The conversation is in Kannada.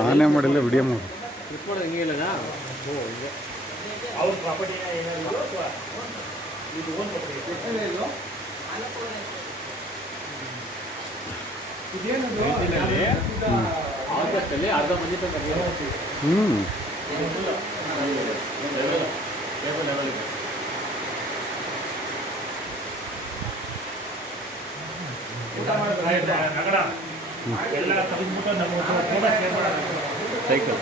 ಆನೆ ಮಾಡಿಲ್ಲ ವಿಡಿಯೋ ಮಾಡಿ ಅವ್ರ ಪ್ರಾಪರ್ಟಿ ಆಗಸ್ಟಲ್ಲಿ ಅರ್ಧ ಮಂದಿ ಎಲ್ಲ ತೆಗೆದ್ಬಿಟ್ಟು ನಮ್ಮ ಫೋಟೋ ಶೇರ್ ಮಾಡೋದು ಸೈಕಲ್